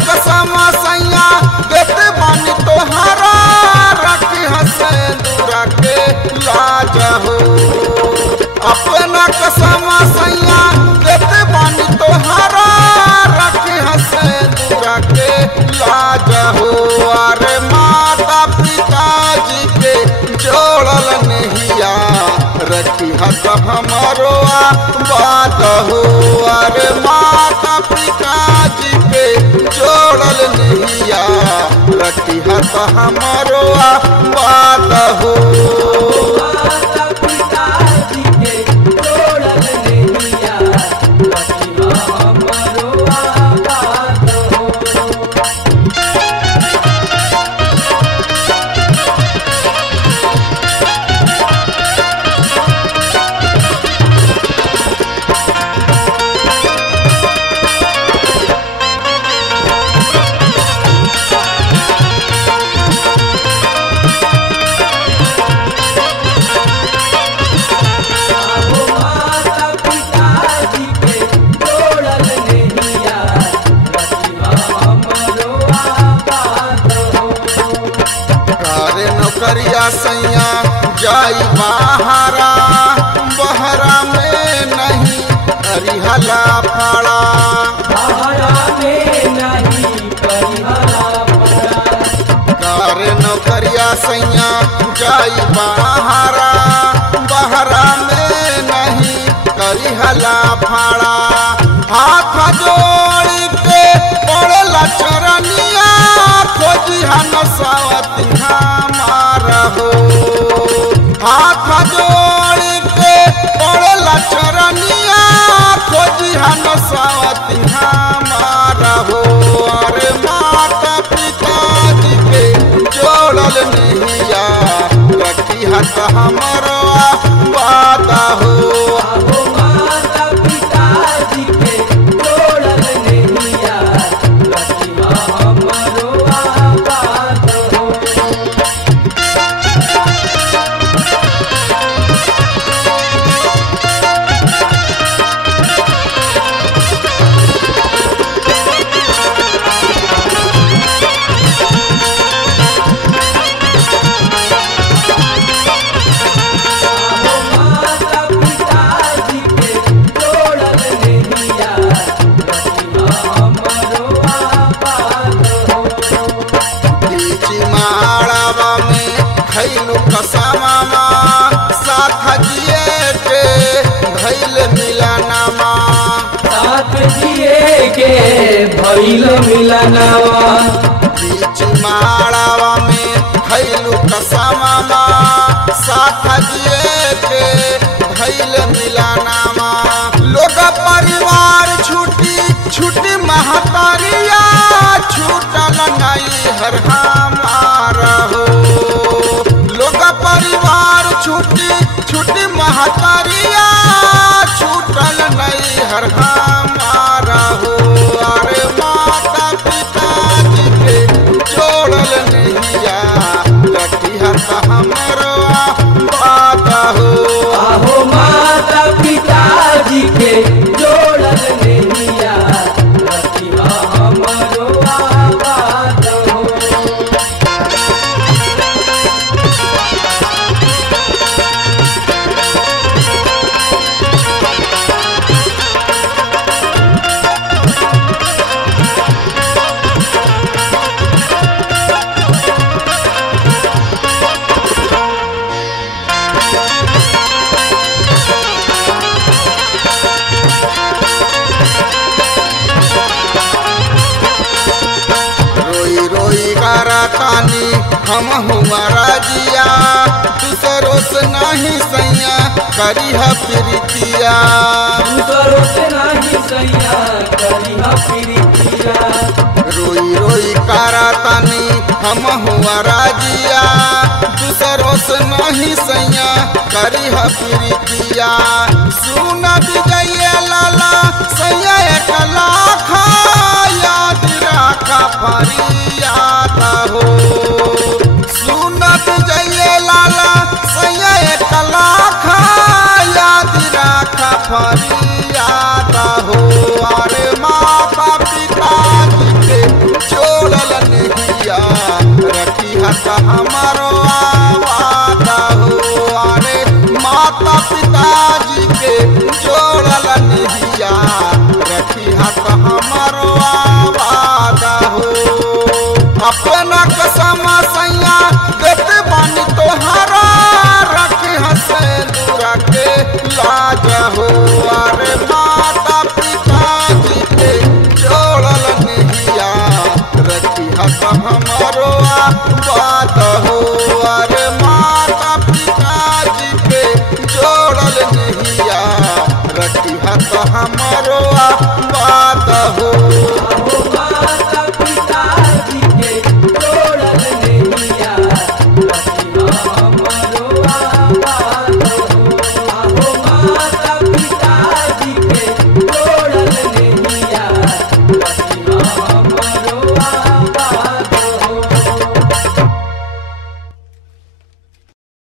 कसम सैया देते बानी तोहरा रखी हसे दूरा के लाज हो। अपना कसम सैया देते बानी तोहरा रखी हसे दूरा के लाज हो। अरे माता पिताजी के जोड़ल नहिया रखी हत हमारो बात हो। अरे माता पिताजी के जोड़ल नहिया रखी हत हमारो बात हो। माता पिताजी के जोड़ल नहिया रखी हमारो बात हो। नौकरिया सैया जाई बहरा बहरा में नहीं हरिहला फाड़ा। बहरा में नहीं करिहला फाड़ा। कार नौकरिया सैया जाई बहरा बहरा में नहीं करिहला फाड़ा। हाथ जोड़ के पड़ला चरनिया खोजी हनसावती हमारा हो। हाथ जोड़ के पड़ला चरनिया खोजी हनसावती हमारा हो। अरे माता पिताजी के जोड़ल नहिया रखी हत हमारो बात हो। माता पिताजी के जोड़ल नहिया रखी हमारो बात हो। माता पिताजी के जोड़ल नहिया रखी हमारो बात हो। बीची माड़ावा में खैलू कसमा साथ जिए के भैल मिलनमा। साथ जिए के भइल मिलनवा। बीच माड़ावा में खैलू कसमा साथ जिए के भैल मिलनमा। लोग परिवार छुट्टी छुट्टी महतारिया छूटल नहीं हर हमारा हो। लोग परिवार छुट्टी छुट्टी महतारिया छूटल नहीं हर हमारा हो। अरे माता पिताजी के जोड़ल नहिया रखी हत हमारो बात हो। आहो माता पिताजी के जोड़ल नहिया रखी हमारो बात हो। रोई रोई करतानी हम हमारा जिया दूसरों से नहीं सैया करी है प्रीतिया। दूसरों से नहीं सैया करी प्रीतिया। रोई रोई करतानी हम हमारा जिया दूसरों से नहीं सैया करी है प्रीतिया। सुन विजय लाला सैया एक लाख याद रखा फरियाद हो। सुन विजय लाला सैया एक लाख याद रखा फरियाद हो। अरे माता पिताजी के हमर